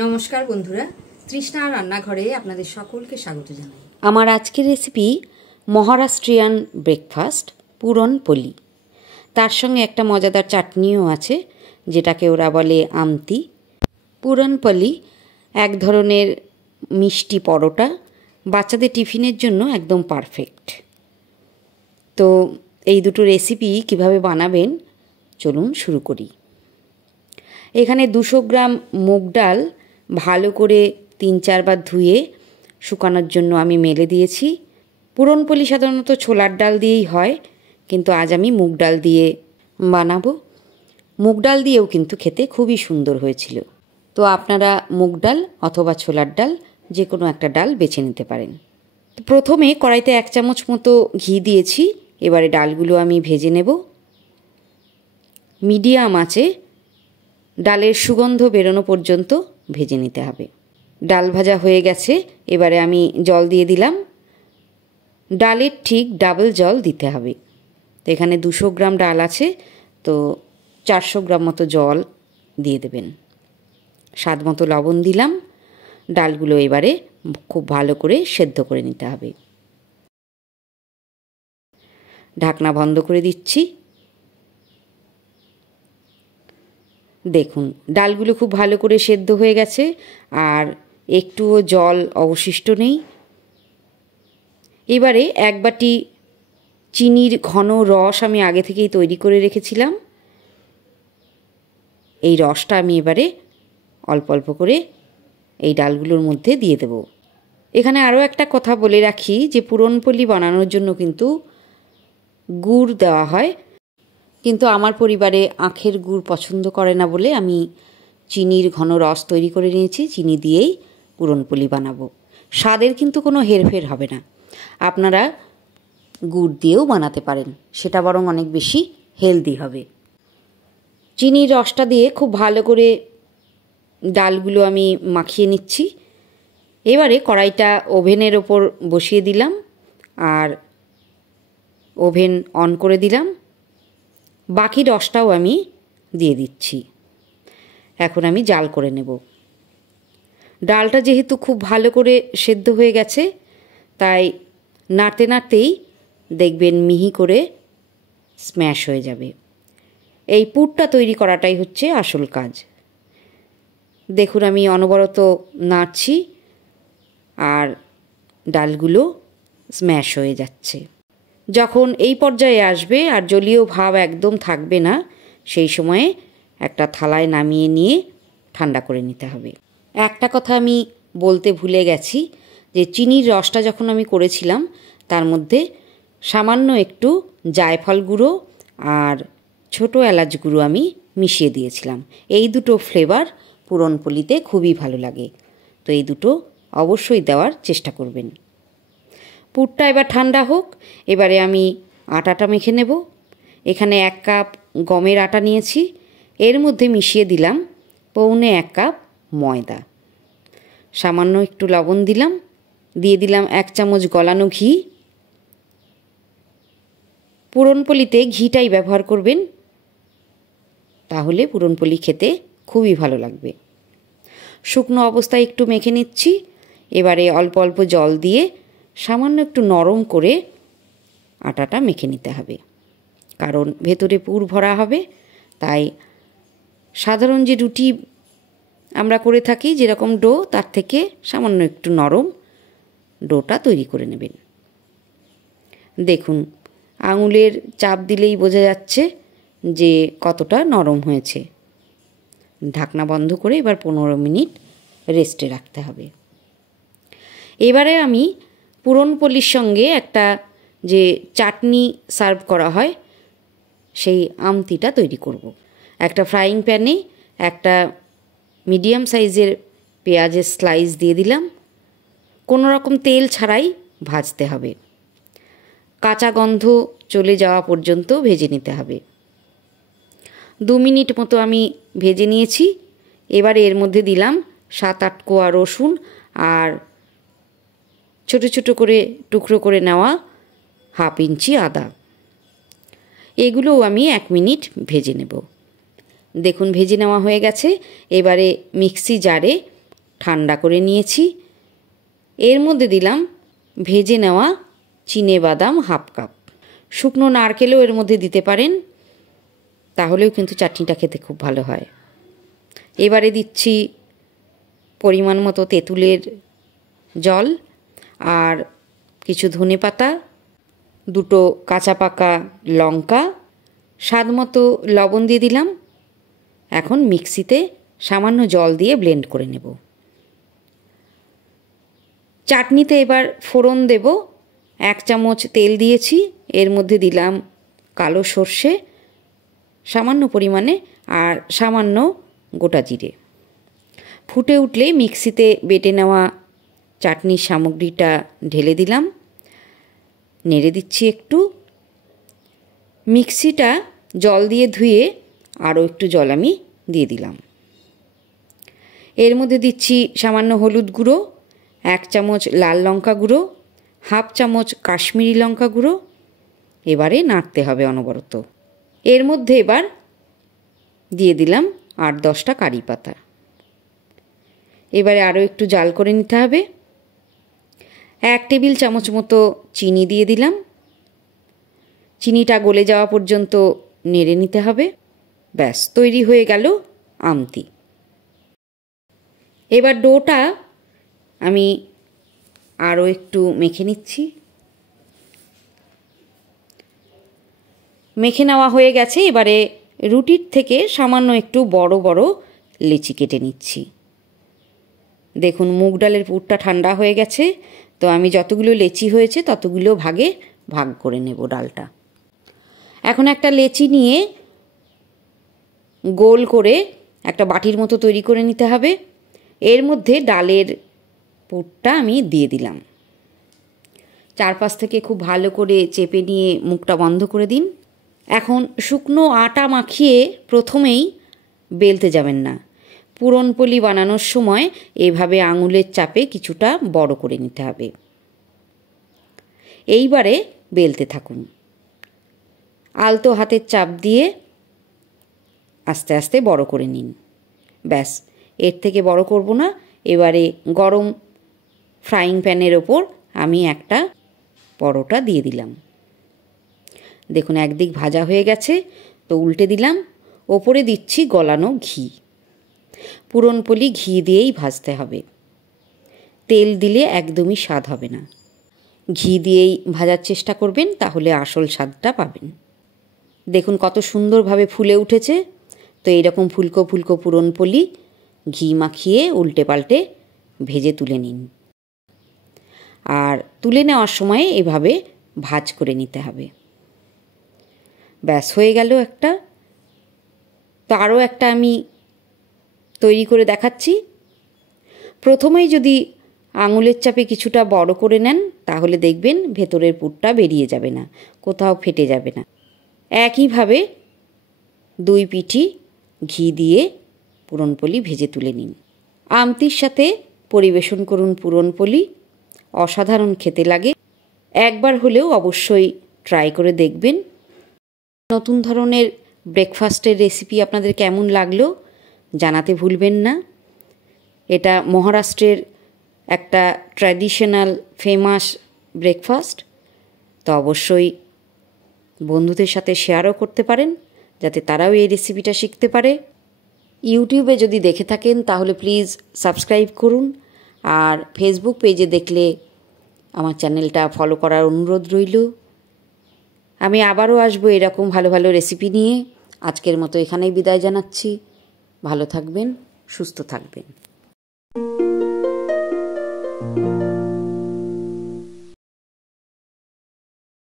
নমস্কার বন্ধুরা, তৃষ্ণা রান্নাঘরে আপনাদের সকলকে স্বাগত জানাই। আমার আজকের রেসিপি মহারাষ্ট্রিয়ান ব্রেকফাস্ট পুরনপোলি। তার সঙ্গে একটা মজাদার চাটনিও আছে, যেটাকে ওরা বলে আমতি। পুরনপোলি এক ধরনের মিষ্টি পরোটা, বাচ্চাদের টিফিনের জন্য একদম পারফেক্ট। তো এই দুটো রেসিপি কিভাবে বানাবেন চলুন শুরু করি। এখানে 200 গ্রাম মুগ ডাল ভালো করে 3-4 বার ধুয়ে শুকানোর জন্য আমি মেলে দিয়েছি। পুরনপোলি সাধারণত ছোলার ডাল দিয়েই হয়, কিন্তু আজ আমি মুগ ডাল দিয়ে বানাবো। মুগ ডাল দিয়েও কিন্তু খেতে খুবই সুন্দর হয়েছিল। তো আপনারা মুগ ডাল অথবা ছোলার ডাল যে কোনো একটা ডাল বেছে নিতে পারেন। প্রথমে কড়াইতে 1 চামচ মতো ঘি দিয়েছি। এবারে ডালগুলো আমি ভেজে নেব। মিডিয়াম আঁচে ডালের সুগন্ধ বেরোনো পর্যন্ত ভেজে নিতে হবে। ডাল ভাজা হয়ে গেছে, এবারে আমি জল দিয়ে দিলাম। ডালের ঠিক ডাবল জল দিতে হবে। তো এখানে 200 গ্রাম ডাল আছে, তো 400 গ্রাম মতো জল দিয়ে দেবেন। স্বাদ মতো লবণ দিলাম। ডালগুলো এবারে খুব ভালো করে সেদ্ধ করে নিতে হবে। ঢাকনা বন্ধ করে দিচ্ছি। দেখুন, ডালগুলো খুব ভালো করে সেদ্ধ হয়ে গেছে, আর একটুও জল অবশিষ্ট নেই। এবারে 1 বাটি চিনির ঘন রস আমি আগে থেকেই তৈরি করে রেখেছিলাম। এই রসটা আমি এবারে অল্প অল্প করে এই ডালগুলোর মধ্যে দিয়ে দেব। এখানে আরও একটা কথা বলে রাখি যে পুরনপোলি বানানোর জন্য কিন্তু গুড় দেওয়া হয়, কিন্তু আমার পরিবারে আখের গুড় পছন্দ করে না বলে আমি চিনির ঘন রস তৈরি করে নিয়েছি। চিনি দিয়েই পুরনপোলি বানাবো। স্বাদের কিন্তু কোনো হেরফের হবে না। আপনারা গুড় দিয়েও বানাতে পারেন, সেটা বরং অনেক বেশি হেলদি হবে। চিনির রসটা দিয়ে খুব ভালো করে ডালগুলো আমি মাখিয়ে নিচ্ছি। এবারে কড়াইটা ওভেনের ওপর বসিয়ে দিলাম আর ওভেন অন করে দিলাম। বাকি রসটাও আমি দিয়ে দিচ্ছি। এখন আমি জাল করে নেব। ডালটা যেহেতু খুব ভালো করে সেদ্ধ হয়ে গেছে, তাই নাড়তে নাড়তেই দেখবেন মিহি করে স্ম্যাশ হয়ে যাবে। এই পুরটা তৈরি করাটাই হচ্ছে আসল কাজ। দেখুন, আমি অনবরত নাড়ছি আর ডালগুলো স্ম্যাশ হয়ে যাচ্ছে। যখন এই পর্যায়ে আসবে আর জলীয় ভাব একদম থাকবে না, সেই সময়ে একটা থালায় নামিয়ে নিয়ে ঠান্ডা করে নিতে হবে। একটা কথা আমি বলতে ভুলে গেছি, যে চিনির রসটা যখন আমি করেছিলাম তার মধ্যে সামান্য একটু জায়ফল গুঁড়ো আর ছোটো এলাচ গুঁড়ো আমি মিশিয়ে দিয়েছিলাম। এই দুটো ফ্লেভার পুরনপোলিতে খুবই ভালো লাগে, তো এই দুটো অবশ্যই দেওয়ার চেষ্টা করবেন। পুরটা এবার ঠান্ডা হোক। এবারে আমি আটাটা মেখে নেব। এখানে 1 কাপ গমের আটা নিয়েছি। এর মধ্যে মিশিয়ে দিলাম 1.25 কাপ ময়দা। সামান্য একটু লবণ দিলাম। দিয়ে দিলাম 1 চামচ গলানো ঘি। পুরনপোলিতে ঘিটাই ব্যবহার করবেন, তাহলে পুরনপোলি খেতে খুবই ভালো লাগবে। শুকনো অবস্থায় একটু মেখে নিচ্ছি। এবারে অল্প অল্প জল দিয়ে সামান্য একটু নরম করে আটাটা মেখে নিতে হবে, কারণ ভেতরে পুর ভরা হবে। তাই সাধারণ যে রুটি আমরা করে থাকি যেরকম ডো, তার থেকে সামান্য একটু নরম ডোটা তৈরি করে নেবেন। দেখুন, আঙুলের চাপ দিলেই বোঝা যাচ্ছে যে কতটা নরম হয়েছে। ঢাকনা বন্ধ করে এবার 15 মিনিট রেস্টে রাখতে হবে। এবারে আমি পুরনপোলির সঙ্গে একটা যে চাটনি সার্ভ করা হয়, সেই আমতিটা তৈরি করব। একটা ফ্রাইং প্যানে একটা মিডিয়াম সাইজের পেঁয়াজের স্লাইস দিয়ে দিলাম। কোনো রকম তেল ছাড়াই ভাজতে হবে। কাঁচা গন্ধ চলে যাওয়া পর্যন্ত ভেজে নিতে হবে। 2 মিনিট মতো আমি ভেজে নিয়েছি। এবারে এর মধ্যে দিলাম 7-8 কোয়া রসুন আর ছোটো ছোটো করে টুকরো করে নেওয়া 1/2 ইঞ্চি আদা। এগুলোও আমি 1 মিনিট ভেজে নেব। দেখুন, ভেজে নেওয়া হয়ে গেছে। এবারে মিক্সি জারে ঠান্ডা করে নিয়েছি। এর মধ্যে দিলাম ভেজে নেওয়া চিনেবাদাম হাফ কাপ। শুকনো নারকেলও এর মধ্যে দিতে পারেন, তাহলেও কিন্তু চাটনিটা খেতে খুব ভালো হয়। এবারে দিচ্ছি পরিমাণ মতো তেঁতুলের জল আর কিছু ধনেপাতা, দুটো কাঁচা পাকা লঙ্কা, স্বাদ মতো লবণ দিয়ে দিলাম। এখন মিক্সিতে সামান্য জল দিয়ে ব্লেন্ড করে নেব। চাটনিতে এবার ফোড়ন দেব। 1 চামচ তেল দিয়েছি, এর মধ্যে দিলাম কালো সর্ষে সামান্য পরিমাণে আর সামান্য গোটা জিরে। ফুটে উঠলে মিক্সিতে বেটে নেওয়া চাটনির সামগ্রীটা ঢেলে দিলাম, নেড়ে দিচ্ছি একটু। মিক্সিটা জল দিয়ে ধুয়ে আরও একটু জল আমি দিয়ে দিলাম। এর মধ্যে দিচ্ছি সামান্য হলুদ গুঁড়ো, 1 চামচ লাল লঙ্কা গুঁড়ো, হাফ চামচ কাশ্মীরি লঙ্কা গুঁড়ো। এবারে নাড়তে হবে অনবরত। এর মধ্যে এবার দিয়ে দিলাম 8-10টা কারি পাতা। এবারে আরও একটু জাল করে নিতে হবে। 1 টেবিল চামচ মতো চিনি দিয়ে দিলাম। চিনিটা গলে যাওয়া পর্যন্ত নেড়ে নিতে হবে। ব্যাস, তৈরি হয়ে গেল আমতি। এবার ডোটা আমি আরও একটু মেখে নিচ্ছি। মেখে নেওয়া হয়ে গেছে। এবারে রুটির থেকে সামান্য একটু বড় বড় লেচি কেটে নিচ্ছি। দেখুন মুগ ডালের পুরটা ঠান্ডা হয়ে গেছে, তো আমি যতগুলো লেচি হয়েছে ততগুলো ভাগে ভাগ করে নেব ডালটা। এখন একটা লেচি নিয়ে গোল করে একটা বাটির মতো তৈরি করে নিতে হবে। এর মধ্যে ডালের পুরটা আমি দিয়ে দিলাম। চারপাশ থেকে খুব ভালো করে চেপে নিয়ে মুখটা বন্ধ করে দিন। এখন শুকনো আটা মাখিয়ে প্রথমেই বেলতে যাবেন না। পুরনপোলি বানানোর সময় এভাবে আঙুলের চাপে কিছুটা বড় করে নিতে হবে। এইবারে বেলতে থাকুন। আলতো হাতের চাপ দিয়ে আস্তে আস্তে বড় করে নিন। ব্যাস, এর থেকে বড় করব না। এবারে গরম ফ্রাইং প্যানের ওপর আমি একটা পরোটা দিয়ে দিলাম। দেখুন একদিক ভাজা হয়ে গেছে, তো উল্টে দিলাম। ওপরে দিচ্ছি গলানো ঘি। পুরনপোলি ঘি দিয়েই ভাজতে হবে, তেল দিলে একদমই স্বাদ হবে না। ঘি দিয়েই ভাজার চেষ্টা করবেন, তাহলে আসল স্বাদটা পাবেন। দেখুন কত সুন্দরভাবে ফুলে উঠেছে। তো এইরকম ফুলকো ফুলকো পুরনপোলি ঘি মাখিয়ে উল্টে পাল্টে ভেজে তুলে নিন। আর তুলে নেওয়ার সময় এভাবে ভাজ করে নিতে হবে। ব্যাস, হয়ে গেল একটা। তো আরও একটা আমি তৈরি করে দেখাচ্ছি। প্রথমেই যদি আঙুলের চাপে কিছুটা বড় করে নেন, তাহলে দেখবেন ভেতরের পুরটা বেরিয়ে যাবে না, কোথাও ফেটে যাবে না। একইভাবে 2 পিঠই ঘি দিয়ে পুরনপোলি ভেজে তুলে নিন। আমতির সাথে পরিবেশন করুন পুরনপোলি। অসাধারণ খেতে লাগে। একবার হলেও অবশ্যই ট্রাই করে দেখবেন। নতুন ধরনের ব্রেকফাস্টের রেসিপি আপনাদের কেমন লাগলো জানাতে ভুলবেন না। এটা মহারাষ্ট্রের একটা ট্র্যাডিশনাল ফেমাস ব্রেকফাস্ট। তো অবশ্যই বন্ধুদের সাথে শেয়ারও করতে পারেন, যাতে তারাও এই রেসিপিটা শিখতে পারে। ইউটিউবে যদি দেখে থাকেন তাহলে প্লিজ সাবস্ক্রাইব করুন। আর ফেসবুক পেজে দেখলে আমার চ্যানেলটা ফলো করার অনুরোধ রইল। আমি আবারও আসবো এরকম ভালো ভালো রেসিপি নিয়ে। আজকের মতো এখানেই বিদায় জানাচ্ছি। ভালো থাকবেন, সুস্থ থাকবেন।